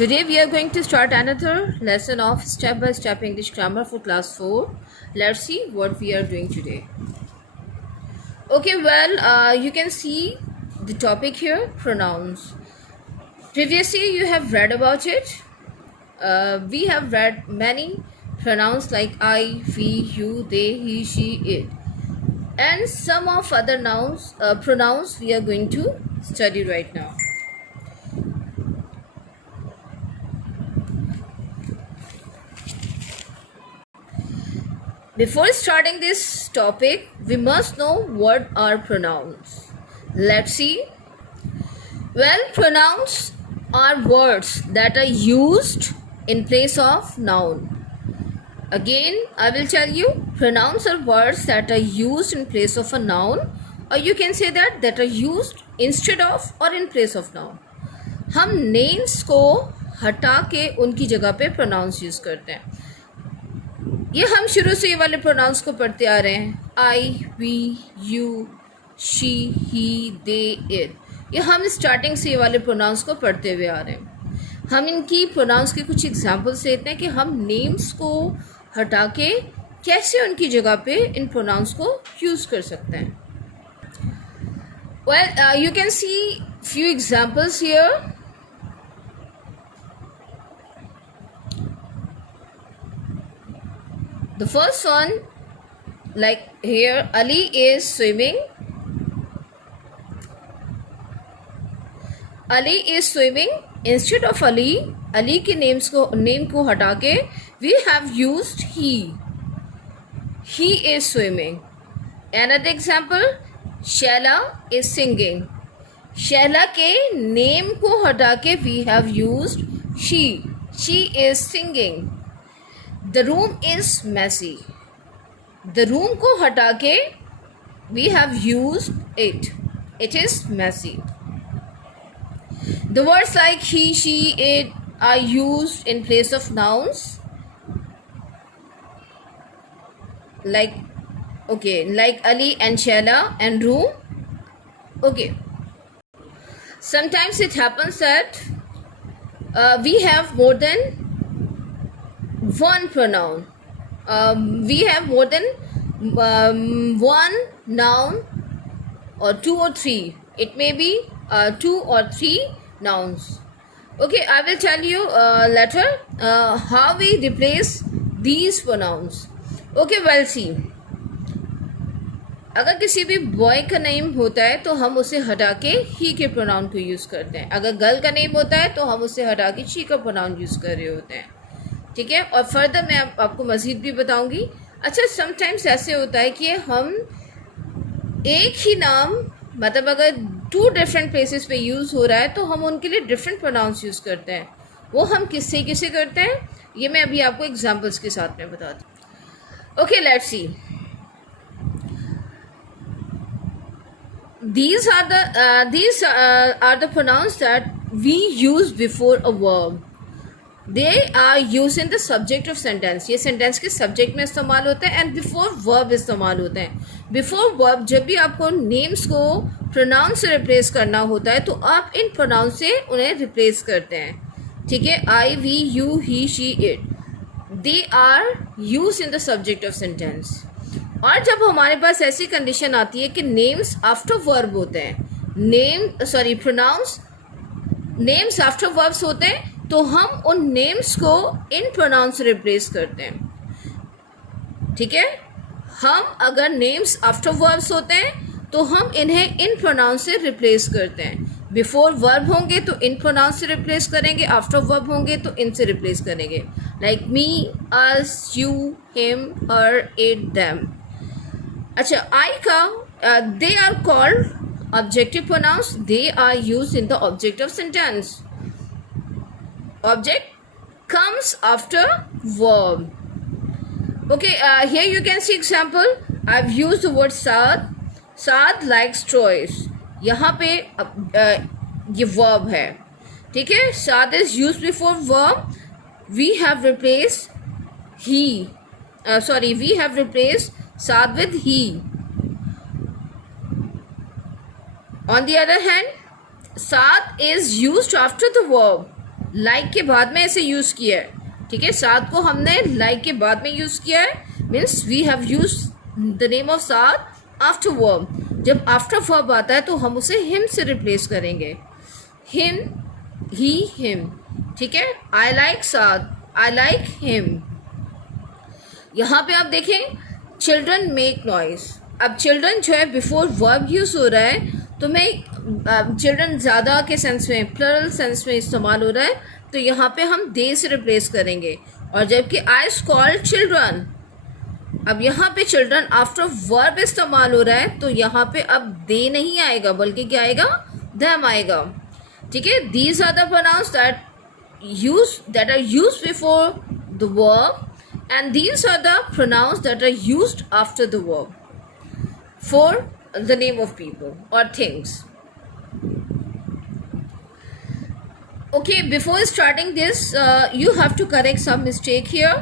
Today we are going to start another lesson of step-by-step English grammar for class 4. Let's see what we are doing today. Okay, you can see the topic here, pronouns. Previously you have read about it. We have read many pronouns like I, we, you, they, he, she, it. And some of other pronouns we are going to study right now. Before starting this topic, we must know what are pronouns. Let's see. Well, pronouns are words that are used in place of noun. Again, I will tell you, pronouns are words that are used in place of a noun, or you can say that are used instead of or in place of noun. हम names को हटा के उनकी जगह पे pronouns use करते हैं. ये हम शुरू से ये वाले प्रोनाउंस को पढ़ते आ रहे हैं. I, we, you, she, he, they, it. ये हम स्टार्टिंग से ये वाले प्रोनाउंस को पढ़ते हुए आ रहे हैं. हम इनकी प्रोनाउंस के कुछ एग्जांपल्स देते हैं कि हम नेम्स को हटा के कैसे उनकी जगह पे इन प्रोनाउंस को यूज़ कर सकते हैं. Well, you can see few examples here. The first one, like here, Ali is swimming. Ali is swimming. Instead of Ali, Ali के name को हटा के we have used he. He is swimming. Another example, Shaila is singing. Shaila के name को हटा के we have used she. She is singing. The room is messy. The room को हटा के we have used it. It is messy. The words like he, she, it are used in place of nouns. Like Ali and Shaila and room. Okay. Sometimes it happens that we have more than one pronoun. We have more than one noun or two or three. It may be 2 or 3 nouns. Okay, I will tell you later how we replace these pronouns. Okay, well, see. अगर किसी भी boy का name होता है तो हम उसे हटा के ही के प्रोनाउन को यूज़ करते हैं. अगर गर्ल का नेम होता है तो हम उसे हटा के शी का प्रोनाउन यूज़ कर रहे होते हैं. ठीक है. और फर्दर मैं आपको मज़ीद भी बताऊंगी. अच्छा, समटाइम्स ऐसे होता है कि हम एक ही नाम, मतलब अगर 2 डिफरेंट प्लेसेस पे यूज़ हो रहा है तो हम उनके लिए डिफरेंट प्रोनाउंस यूज़ करते हैं. वो हम किससे करते हैं ये मैं अभी आपको एग्जांपल्स के साथ में बता दूँ. Okay, let's see. These are the pronouns that we use before a verb. They are used in the subject of sentence. ये सेंटेंस के सब्जेक्ट में इस्तेमाल होते हैं एंड बिफोर वर्ब इस्तेमाल होते हैं. बिफोर वर्ब जब भी आपको नेम्स को प्रोनाउन से रिप्लेस करना होता है तो आप इन प्रोनाउन से उन्हें रिप्लेस करते हैं. ठीक है. I, we, you, he, she, it, they are use in the subject of sentence. और जब हमारे पास ऐसी कंडीशन आती है कि नेम्स आफ्टर वर्ब होते हैं, प्रोनाउंस नेम्स आफ्टर वर्ब्स होते हैं, तो हम उन नेम्स को इन प्रोनाउन से रिप्लेस करते हैं. ठीक है. हम अगर नेम्स आफ्टर वर्ब्स होते हैं तो हम इन्हें इन प्रोनाउन से रिप्लेस करते हैं. बिफोर वर्ब होंगे तो इन प्रोनाउन से रिप्लेस करेंगे, आफ्टर वर्ब होंगे तो इनसे रिप्लेस करेंगे. Like me, us, you, him, her, it, them. अच्छा, आई का they are called objective pronouns. They are used in the object of sentence. Object comes after verb. Okay, here you can see example. I've used the word Saad. Saad likes toys. यहाँ पे ये verb है. ठीक है. Saad is used before verb. We have replaced he. We have replaced Saad with he. On the other hand, Saad is used after the verb. Like के बाद में ऐसे यूज़ किया है, ठीक है। साद को हमने लाइक के बाद में यूज़ किया है, means we have use the name of Saad after verb. जब आफ्टर वर्ब आता है तो हम उसे हिम से रिप्लेस करेंगे, हिम, ही, हिम, ठीक है। I like Saad, I like him. यहाँ पे आप देखें चिल्ड्रन मेक नॉइज। अब चिल्ड्रन जो है बिफोर वर्ब यूज़ हो रहा है, तो मैं चिल्ड्रन ज़्यादा के सेंस में, प्लरल सेंस में इस्तेमाल हो रहा है, तो यहाँ पे हम दे से रिप्लेस करेंगे। और जबकि आई स्कॉल्ड चिल्ड्रन, अब यहाँ पे चिल्ड्रन आफ्टर वर्ब इस्तेमाल हो रहा है, तो यहाँ पे अब दे नहीं आएगा बल्कि क्या आएगा, them आएगा, ठीक है। These are the pronouns that are used before the verb, and these are the pronouns that are used after the verb for the name of people or things. Okay, before starting this, you have to correct some mistake here.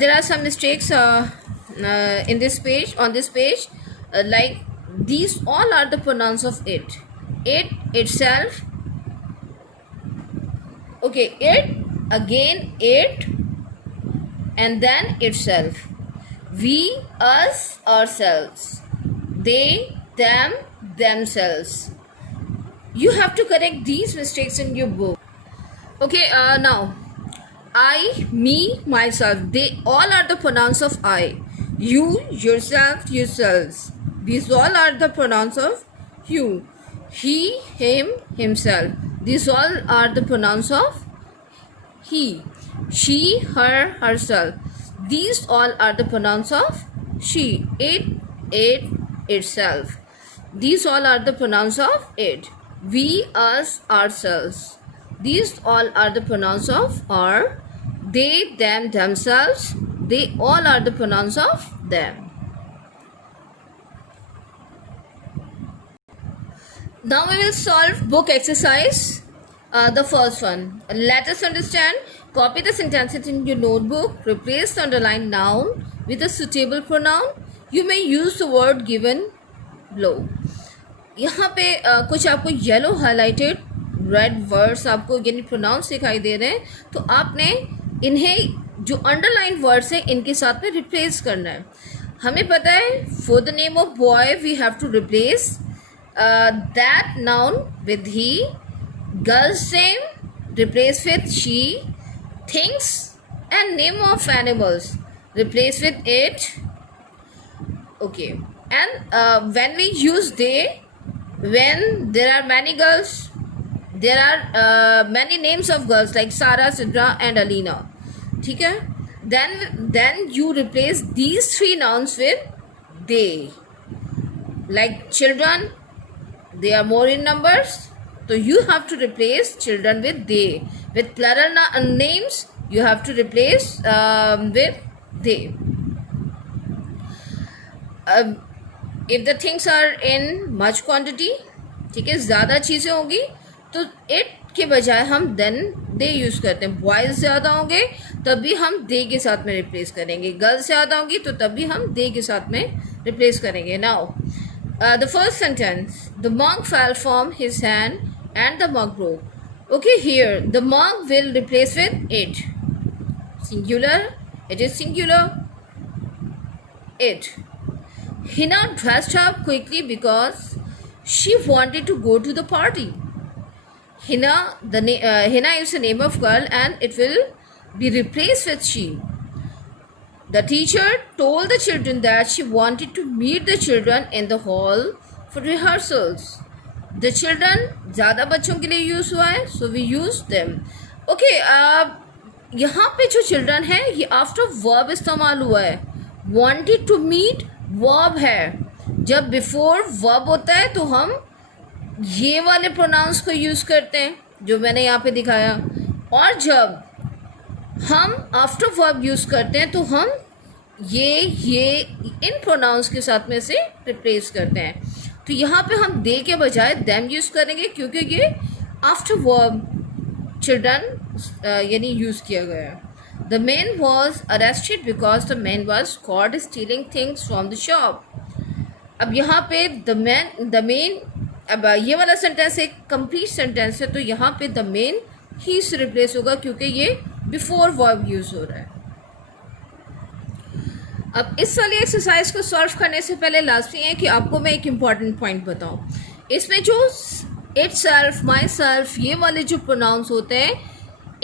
There are some mistakes in this page, on this page, like these all are the pronouns of it, itself, okay, it, again it, and then itself, we, us, ourselves, they, them, themselves. You have to correct these mistakes in your book. Okay, now I, me, myself, they all are the pronouns of I. You, yourself, yourselves, these all are the pronouns of you. He, him, himself, these all are the pronouns of he. She, her, herself, these all are the pronouns of she. It, itself, these all are the pronouns of it. We, us, ourselves, these all are the pronouns of our. They, them, themselves, they all are the pronouns of them. Now we will solve book exercise. The first one. Let us understand. Copy the sentences in your notebook. Replace the underlined noun with a suitable pronoun. You may use the word given below. यहाँ पे कुछ आपको yellow highlighted red words आपको यानी pronounce दिखाई दे रहे हैं, तो आपने इन्हें जो अंडरलाइन वर्ड्स हैं इनके साथ में रिप्लेस करना है। हमें पता है for the name of boy we have to replace that noun with he, girls name replace with she, things and name of animals replace with it, okay. And when we use they, when there are many girls, there are many names of girls like Sarah, Sidra and Alina, ठीक है। then you replace these three nouns with they. Like children, they are more in numbers, so you have to replace children with they. With plural names you have to replace with they. If the things are in much quantity, ठीक है, ज़्यादा चीज़ें होंगी तो it के बजाय हम then they use करते हैं। बॉयज़ ज़्यादा होंगे तभी हम they के साथ में रिप्लेस करेंगे, गर्ल्स ज़्यादा होंगी तो तभी हम they के साथ में रिप्लेस करेंगे। Now the first sentence, the mug fell from his hand and the mug broke. Okay, here the mug will replace with it. Singular, it is singular, it. Hina dressed up quickly because she wanted to go to the party. Hina is the name of girl and it will be replaced with she. The teacher told the children that she wanted to meet the children in the hall for rehearsals. The children ज़्यादा बच्चों के लिए use हुआ है, so we use them. Okay, यहाँ पे जो children है ये after verb इस्तेमाल हुआ है. Wanted to meet वर्ब है, जब बिफोर वर्ब होता है तो हम ये वाले प्रोनाउंस को यूज़ करते हैं जो मैंने यहाँ पे दिखाया, और जब हम आफ्टर वर्ब यूज़ करते हैं तो हम ये इन प्रोनाउंस के साथ में से रिप्लेस करते हैं। तो यहाँ पे हम दे के बजाय देम यूज़ करेंगे क्योंकि ये आफ्टर वर्ब चिल्ड्रन यानी यूज़ किया गया है। The man was arrested because the man was caught stealing things from the shop. अब यहाँ पे the main, अब ये वाला सेंटेंस एक कंप्लीट सेंटेंस है, तो यहाँ पे the man ही से रिप्लेस होगा क्योंकि ये बिफोर वर्ब यूज हो रहा है। अब इस वाली एक्सरसाइज को सॉल्व करने से पहले लाजमी है कि आपको मैं एक इम्पॉर्टेंट पॉइंट बताऊं। इसमें जो इट सेल्फ, माई सेल्फ, ये वाले जो प्रोनाउंस होते हैं,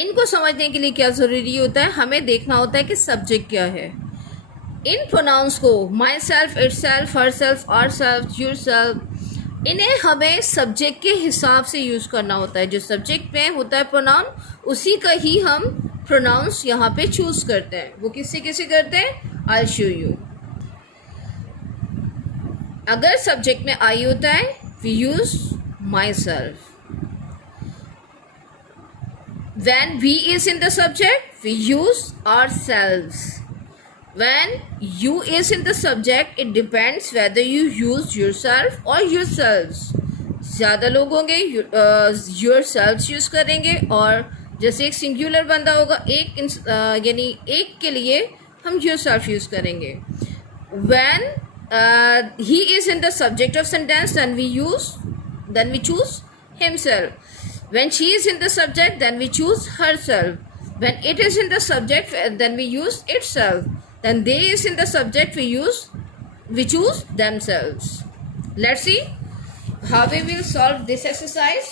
इनको समझने के लिए क्या ज़रूरी होता है, हमें देखना होता है कि सब्जेक्ट क्या है। इन प्रोनाउंस को myself, itself, herself, ourself, yourself, इन्हें हमें सब्जेक्ट के हिसाब से यूज़ करना होता है। जो सब्जेक्ट में होता है प्रोनाउन, उसी का ही हम प्रोनाउंस यहाँ पे चूज़ करते हैं। वो किससे किसे करते हैं, आई शो यू। अगर सब्जेक्ट में आई होता है, we use myself. When we is in the subject, we use ourselves. When you is in the subject, it depends whether you use yourself or yourselves. ज़्यादा लोग होंगे yourselves use करेंगे, और जैसे एक सिंगुलर बंदा होगा, यानी एक के लिए हम yourself यूज़ करेंगे। When he is in the subject of sentence, then we choose himself. When she is in the subject, then we choose herself. When it is in the subject, then we use itself. Then they is in the subject, we choose themselves. Let's see how we will solve this exercise.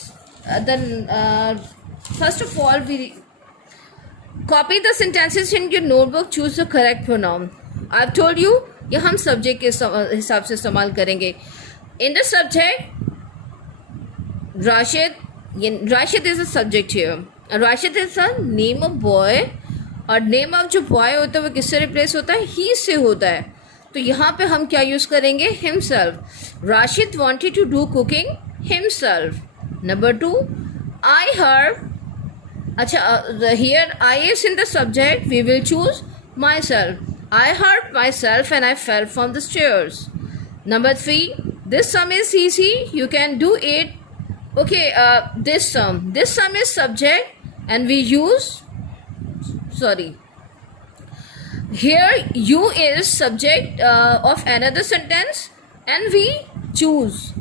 First of all, we copy the sentences in your notebook. Choose the correct pronoun. I've told you, ये हम subject के हिसाब से इस्तेमाल करेंगे. In the subject, Rashid is a subject here. Rashid is a name of boy, और name of जो boy होता है वो किससे रिप्लेस होता है, ही से होता है। तो यहाँ पे हम क्या यूज़ करेंगे, himself. Rashid wanted to do cooking himself. Number 2, I heard, अच्छा here I is in the subject, we will choose myself. I heard myself and I fell from the stairs. Number 3, this sum is easy, you can do it. Okay, this sum is subject and we use, here you is subject of another sentence and we choose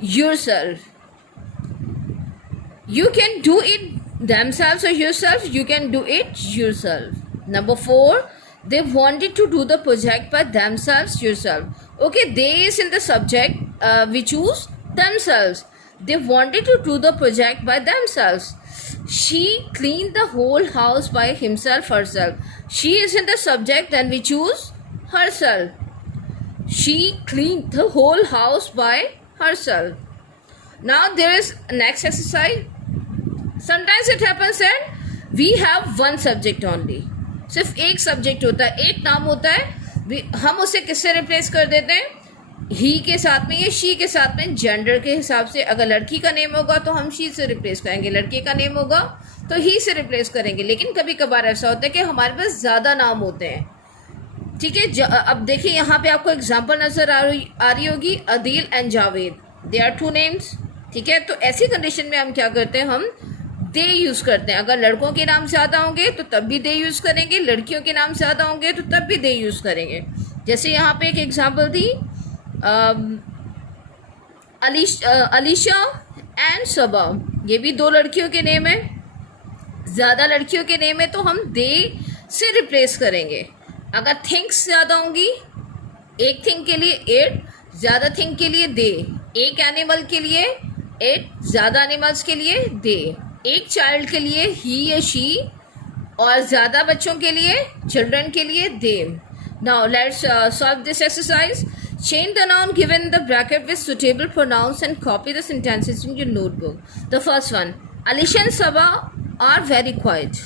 yourself. You can do it themselves or yourself, you can do it yourself. Number 4, they wanted to do the project by themselves, yourself. Okay, they is in the subject, we choose themselves. They wanted to do the project by themselves. She cleaned the whole house by himself, herself. She is in the subject, then we choose herself. She cleaned the whole house by herself. Now there is next exercise. Sometimes it happens that we have one subject only. सिर्फ एक subject होता है, एक नाम होता है, हम उसे किससे रिप्लेस कर देते हैं, ही के साथ में या शी के साथ में। जेंडर के हिसाब से अगर लड़की का नेम होगा तो हम शी से रिप्लेस करेंगे, लड़के का नेम होगा तो ही से रिप्लेस करेंगे। लेकिन कभी कभार ऐसा होता है कि हमारे पास ज़्यादा नाम होते हैं। ठीक है, अब देखिए यहाँ पे आपको एग्जांपल नज़र आ रही होगी, Adeel and Javed, they are 2 names. ठीक है, तो ऐसी कंडीशन में हम क्या करते हैं, हम दे यूज़ करते हैं। अगर लड़कों के नाम ज़्यादा होंगे तो तब भी दे यूज़ करेंगे, लड़कियों के नाम ज़्यादा होंगे तो तब भी दे यूज़ करेंगे। जैसे यहाँ पे एक एग्जांपल थी, अलीशा एंड सबा, ये भी 2 लड़कियों के नेम है। ज़्यादा लड़कियों के नेम है तो हम दे से रिप्लेस करेंगे। अगर थिंग्स ज़्यादा होंगी, एक थिंग के लिए इट, ज़्यादा थिंग के लिए दे, एक एनिमल के लिए इट, ज़्यादा एनिमल्स के लिए दे, एक चाइल्ड के लिए ही या शी, और ज़्यादा बच्चों के लिए, चिल्ड्रन के लिए they. Now let's solve this exercise. Change the noun given in the bracket with suitable pronouns and copy the sentences in your notebook. The first one, Alisha and Saba are very quiet.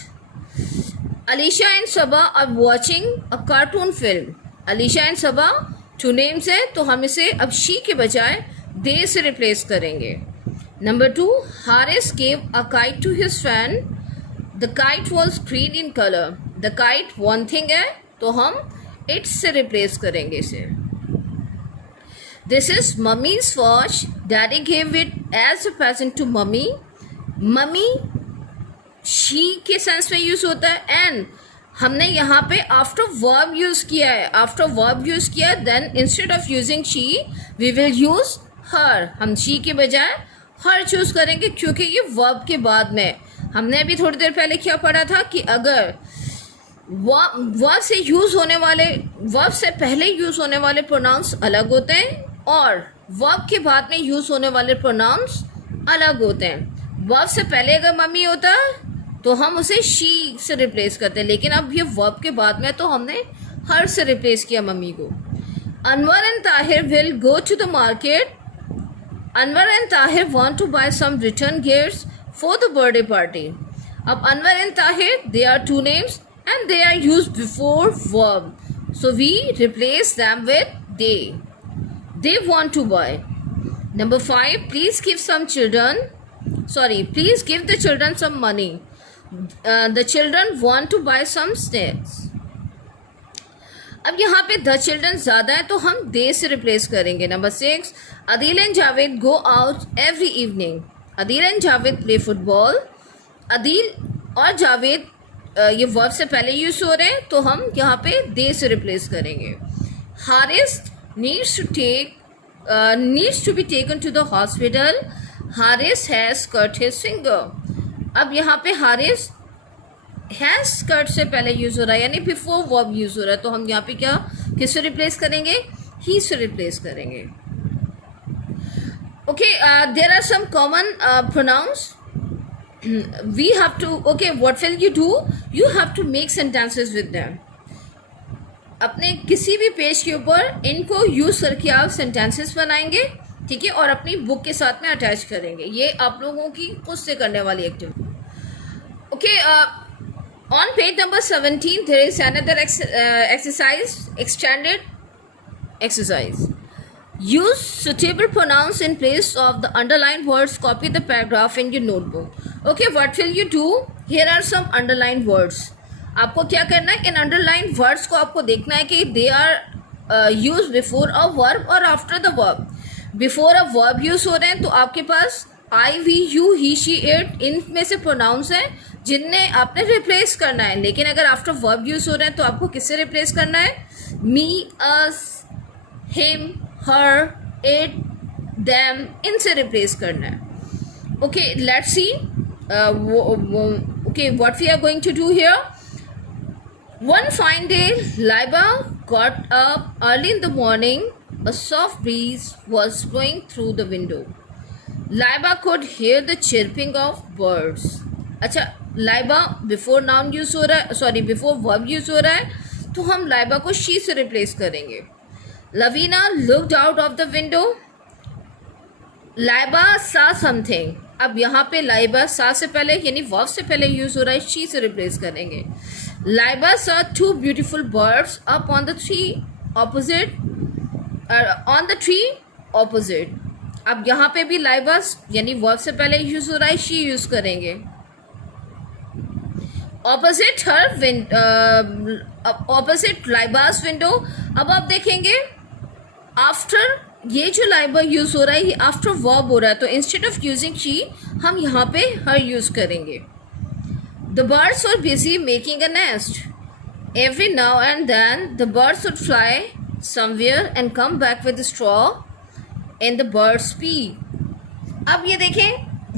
Alisha and Saba are watching a cartoon film. Alisha and Saba 2 names है तो हम इसे अब she के बजाय they से replace करेंगे. Number 2, Haris gave a kite to his friend. The kite was green in color. The kite one thing है तो हम it से replace करेंगे इसे. This is mummy's watch. Daddy gave it as a present to mummy. Mummy she के sense में use होता है and हमने यहाँ पे after verb यूज़ किया है. After verb यूज़ किया then instead of using she we will use her. हम she के बजाय her चूज़ करेंगे क्योंकि ये verb के बाद में हमने अभी थोड़ी देर पहले क्या पढ़ा था कि अगर वर्ब से यूज़ होने वाले, वर्ब से पहले यूज़ होने वाले प्रोनाउंस अलग होते हैं और वर्ब के बाद में यूज़ होने वाले प्रोनाउंस अलग होते हैं। वर्ब से पहले अगर मम्मी होता तो हम उसे शी से रिप्लेस करते हैं, लेकिन अब ये वर्ब के बाद में तो हमने हर से रिप्लेस किया मम्मी को। Anwar and Tahir will go to the market. Anwar and Tahir want to buy some return gifts for the birthday party. अब Anwar and Tahir, they are two names and they are used before verb, so we replace them with they. They want to buy. Number 5, please give the children some money. The children want to buy some snacks. अब यहाँ पे the children ज़्यादा है तो हम they से replace करेंगे। Number 6, Adil and Javed go out every evening. Adil and Javed play football. Adil और जावेद ये वर्ब से पहले यूज़ हो रहे हैं तो हम यहाँ पे दे से रिप्लेस करेंगे। Haris needs to be taken to the hospital. Haris has cut his finger. अब यहाँ पे हारिस हैज़ कट से पहले यूज़ हो रहा है, यानी बिफोर वर्ब यूज़ हो रहा है, तो हम यहाँ पे क्या किससे रिप्लेस करेंगे? ही से रिप्लेस करेंगे। Okay, there are some common pronouns. We have to, okay, what will you do? You have to make sentences with them. अपने किसी भी पेज के ऊपर इनको यूज़ करके आप सेंटेंसेस बनाएंगे, ठीक है, और अपनी बुक के साथ में अटैच करेंगे। ये आप लोगों की खुद से करने वाली activity. Okay, on page number 17 there is another exercise, extended exercise. Use suitable pronouns in place of the underlined words. Copy the paragraph in your notebook. Okay, what will you do? Here are some underlined words. आपको क्या करना है? इन underlined words को आपको देखना है कि they are used before a verb or after the verb. Before a verb use हो रहे हैं तो आपके पास I, we, you, he, she, it, इनमें से pronouns हैं जिन्हें आपने रिप्लेस करना है। लेकिन अगर आफ्टर वर्ब यूज़ हो रहे हैं तो आपको किससे रिप्लेस करना है? मी, अस, हिम, हर, इट, देम, इनसे रिप्लेस करना है। Okay, let's see okay, what we are going to do here. One fine day, Laiba got up early in the morning. A soft breeze was blowing through the window. Laiba could hear the chirping of birds. अच्छा, Laiba before noun use हो रहा है, sorry, before verb use हो रहा है, तो हम Laiba को she से replace करेंगे। Lavina looked out of the window. Laiba saw something. अब यहाँ पे लाइबा सा से पहले यानी वर्ब से पहले यूज़ हो रहा है, शी से रिप्लेस करेंगे। Laiba saw two beautiful birds up on the tree opposite. अब यहाँ पे भी लाइबा यानी वर्ब से पहले यूज़ हो रहा है, शी यूज़ करेंगे। opposite लाइबास विंडो। अब आप देखेंगे आफ्टर, ये जो लाइबा यूज़ हो रहा है ये आफ्टर वर्ब हो रहा है, तो इंस्टेड ऑफ यूजिंग शी हम यहाँ पे हर यूज़ करेंगे। The birds were busy making a nest. Every now and then the birds would fly somewhere and come back with straw in the birds beak. अब ये देखें,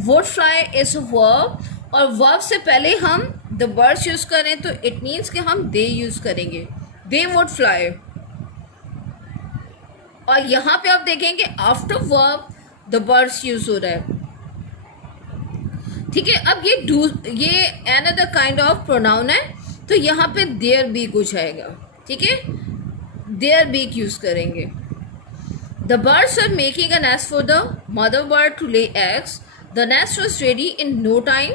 would fly is a verb और verb से पहले हम the birds use करें तो it means कि हम दे यूज़ करेंगे, दे वुड फ्लाई। और यहाँ पे आप देखेंगे after verb the buds used हो रहा है, ठीक है। अब ये अनदर काइंड ऑफ प्रोनाउन है तो यहाँ पे देयर बीक हो जाएगा, ठीक है, देयर बीक यूज करेंगे। The birds are making a nest for the mother bird to lay eggs. The nest was ready in no time.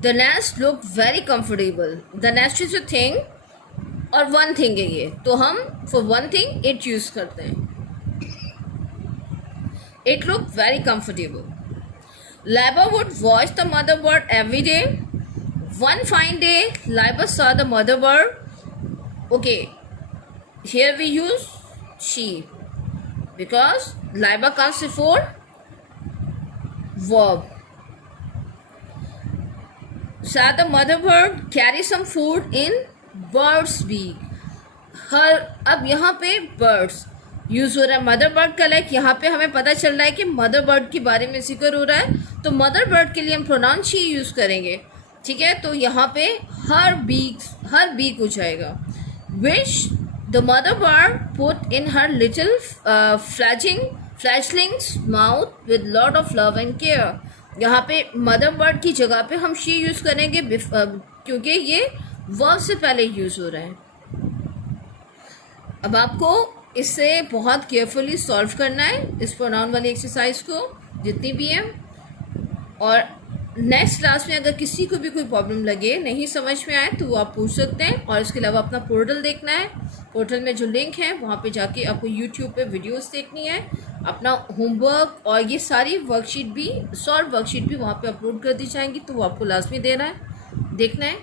The nest look very comfortable. The nest is a thing और one thing है ये, तो हम for one thing it use करते हैं। It looked very comfortable. Laiba would watch the mother bird every day. One fine day, Laiba saw the mother bird. Okay, here we use she because Laiba comes before verb. Saw the mother bird carry some food in bird's beak. Her, अब यहाँ पे birds use हो रहा है, mother bird का like यहाँ पे हमें पता चल रहा है कि मदर बर्ड के बारे में जिक्र हो रहा है, तो मदर बर्ड के लिए हम प्रोनाउन शी यूज़ करेंगे। ठीक है, तो यहाँ पे हर बी हो जाएगा. With the mother bird put in her little fledglings mouth with lot of love and care. यहाँ पे मदर बर्ड की जगह पे हम शी यूज़ करेंगे क्योंकि ये वर्ब से पहले यूज़ हो रहा है. अब आपको इससे बहुत केयरफुली सॉल्व करना है इस प्रोनाउन वाली एक्सरसाइज को जितनी भी है. और नेक्स्ट क्लास में अगर किसी को भी कोई प्रॉब्लम लगे, नहीं समझ में आए, तो वो आप पूछ सकते हैं. और इसके अलावा अपना पोर्टल देखना है. पोर्टल में जो लिंक है वहाँ पे जाके आपको यूट्यूब पे वीडियोस देखनी है. अपना होमवर्क और ये सारी वर्कशीट भी, सॉल्व वर्कशीट भी वहाँ पे अपलोड कर दी जाएंगी, तो वो आपको लाजमी देखना है.